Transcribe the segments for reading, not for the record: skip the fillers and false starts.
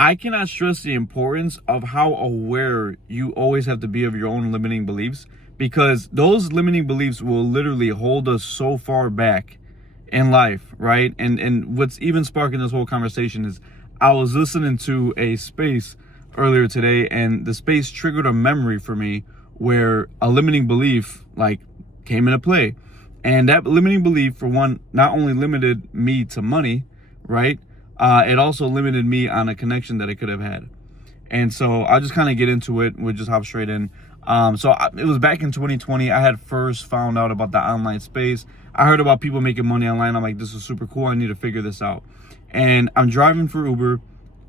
I cannot stress the importance of how aware you always have to be of your own limiting beliefs, because those limiting beliefs will literally hold us so far back in life, right? And what's even sparking this whole conversation is I was listening to a space earlier today, and the space triggered a memory for me where a limiting belief like came into play. And that limiting belief, for one, not only limited me to money, right? It also limited me on a connection that I could have had. And so I'll just kind of get into it. We'll just hop straight in. It was back in 2020. I had first found out about the online space. I heard about people making money online. I'm like, this is super cool. I need to figure this out. And I'm driving for Uber.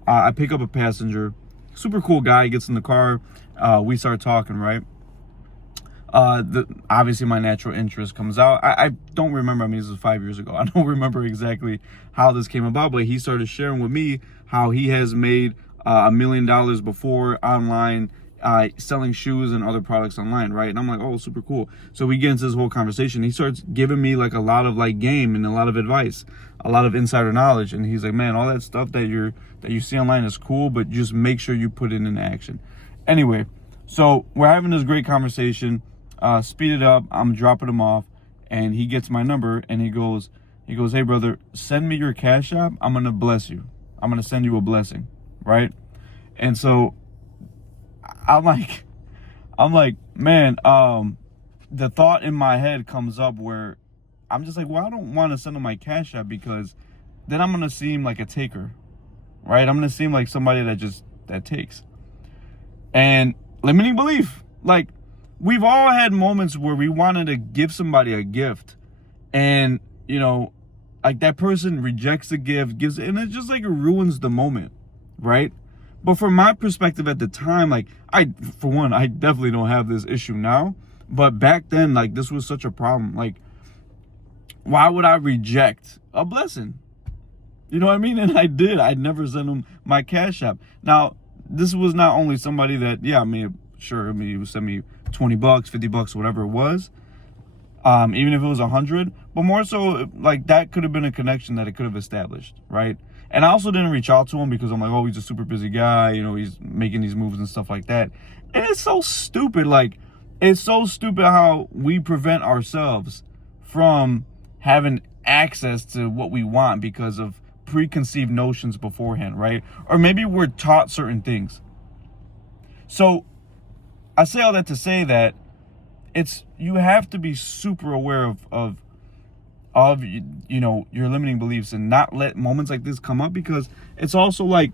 I pick up a passenger. Super cool guy gets in the car. We start talking, right? Obviously my natural interest comes out. I don't remember, I mean, this was 5 years ago. I don't remember exactly how this came about, but he started sharing with me how he has made $1 million before online, selling shoes and other products online, right? And I'm like, oh, super cool. So we get into this whole conversation. He starts giving me like a lot of like game and a lot of advice, a lot of insider knowledge. And he's like, man, all that stuff that you see online is cool, but just make sure you put it into action. Anyway, so we're having this great conversation. Speed it up. I'm dropping him off, and he gets my number, and he goes, hey brother, send me your Cash App. I'm gonna bless you. I'm gonna send you a blessing, right? And so I'm like, man, the thought in my head comes up where I'm just like, well, I don't want to send him my Cash App because then I'm gonna seem like a taker, right? I'm gonna seem like somebody that takes. And limiting belief, like, we've all had moments where we wanted to give somebody a gift, and like that person rejects the gift, and it just like it ruins the moment, right? But from my perspective at the time, like I definitely don't have this issue now, but back then, like, this was such a problem. Like, why would I reject a blessing? You know what I mean? And I did. I'd never sent him my Cash App. Now, this was not only somebody that, he would send me $20, $50, whatever it was, even if it was 100, but more so like that could have been a connection that it could have established, right? And I also didn't reach out to him because I'm like, oh, he's a super busy guy, he's making these moves and stuff like that. And it's so stupid. Like, it's so stupid how we prevent ourselves from having access to what we want because of preconceived notions beforehand, right? Or maybe we're taught certain things. So I say all that to say that you have to be super aware of your limiting beliefs and not let moments like this come up, because it's also like,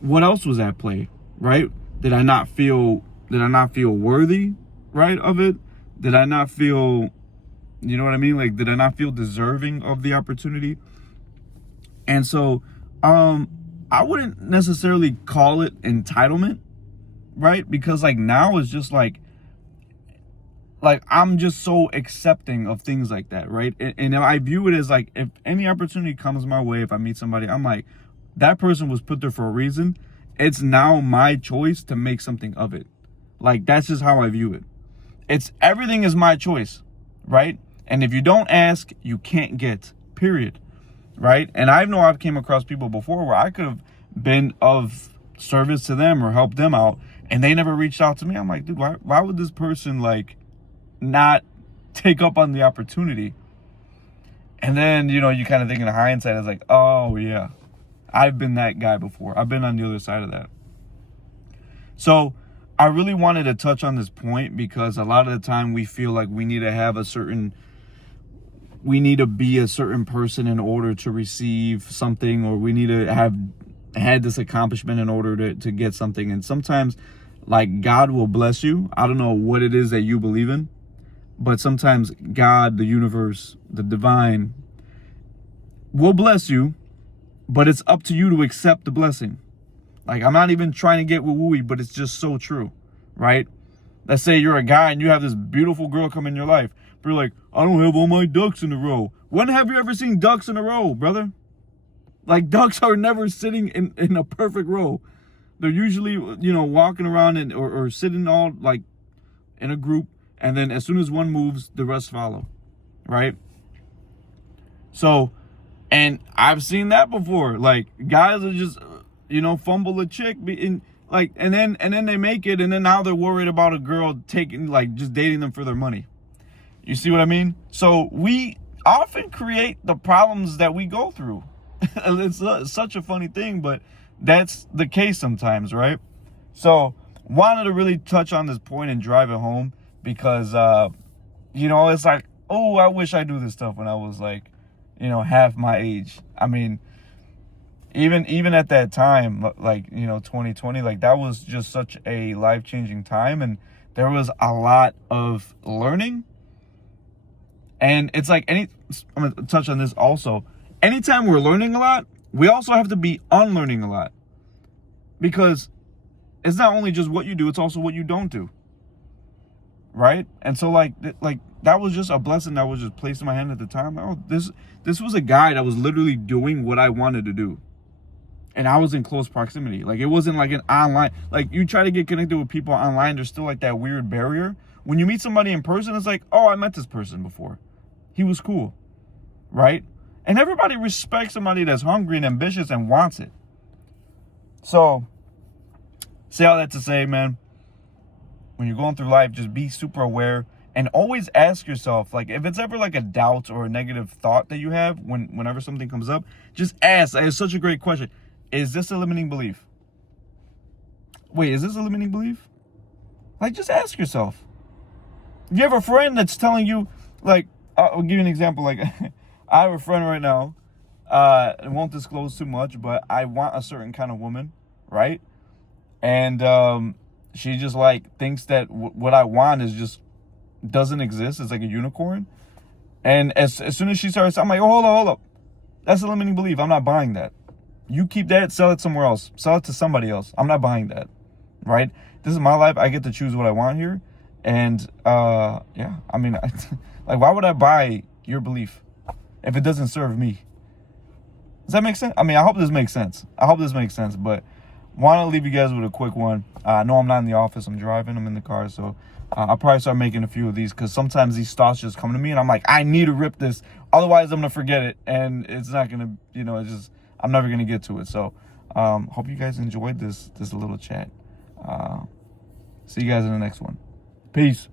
what else was at play, right? Did I not feel worthy, right, of it? Did I not feel, you know what I mean? Like, did I not feel deserving of the opportunity? And so I wouldn't necessarily call it entitlement, right? Because like now it's just like I'm just so accepting of things like that, right? And I view it as like, if any opportunity comes my way, if I meet somebody, I'm like, that person was put there for a reason. It's now my choice to make something of it. Like, that's just how I view it. Everything is my choice, right? And if you don't ask, you can't get, period, right? And I know I've came across people before where I could have been of service to them or helped them out, and they never reached out to me. I'm like, dude, why would this person like not take up on the opportunity? And then, you kind of think in hindsight, it's like, oh yeah, I've been that guy before. I've been on the other side of that. So I really wanted to touch on this point because a lot of the time we feel like we need to be a certain person in order to receive something, or we need to have had this accomplishment in order to get something. And sometimes, like, God will bless you. I don't know what it is that you believe in, but sometimes God, the universe, the divine, will bless you, but it's up to you to accept the blessing. Like, I'm not even trying to get woo-woo-y, but it's just so true, right? Let's say you're a guy and you have this beautiful girl come in your life, but you're like, I don't have all my ducks in a row. When have you ever seen ducks in a row, brother? Like, ducks are never sitting in a perfect row. They're usually, walking around or sitting all like in a group, and then as soon as one moves, the rest follow, right? So, and I've seen that before. Like, guys are just fumble a chick, and then they make it, and then now they're worried about a girl taking, like, just dating them for their money. You see what I mean? So we often create the problems that we go through. It's such a funny thing, but that's the case sometimes, right? So wanted to really touch on this point and drive it home because, it's like, oh, I wish I knew this stuff when I was like, half my age. I mean, even at that time, like, 2020, like, that was just such a life-changing time, and there was a lot of learning. And it's like I'm going to touch on this also. Anytime we're learning a lot, we also have to be unlearning a lot. Because it's not only just what you do, it's also what you don't do. Right? And so like that was just a blessing that was just placed in my hand at the time. Oh, this was a guy that was literally doing what I wanted to do. And I was in close proximity. Like, it wasn't like an online, like, you try to get connected with people online, there's still like that weird barrier. When you meet somebody in person, it's like, oh, I met this person before. He was cool, right? And everybody respects somebody that's hungry and ambitious and wants it. So, say all that to say, man, when you're going through life, just be super aware and always ask yourself, like, if it's ever like a doubt or a negative thought that you have whenever something comes up, just ask. It's such a great question. Is this a limiting belief? Wait, is this a limiting belief? Like, just ask yourself. If you have a friend that's telling you, like, I'll give you an example. Like, I have a friend right now. I won't disclose too much, but I want a certain kind of woman, right? And she just, like, thinks that what I want is just doesn't exist. It's like a unicorn. And as soon as she starts, I'm like, oh, hold up. That's a limiting belief. I'm not buying that. You keep that, sell it somewhere else. Sell it to somebody else. I'm not buying that, right? This is my life. I get to choose what I want here. And, yeah, I mean, like, why would I buy your belief if it doesn't serve me? Does that make sense? I mean, I hope this makes sense. But want to leave you guys with a quick one. I know I'm not in the office. I'm driving. I'm in the car. So I'll probably start making a few of these because sometimes these thoughts just come to me and I'm like, I need to rip this. Otherwise, I'm going to forget it. And it's not going to, it's just, I'm never going to get to it. So hope you guys enjoyed this little chat. See you guys in the next one. Peace.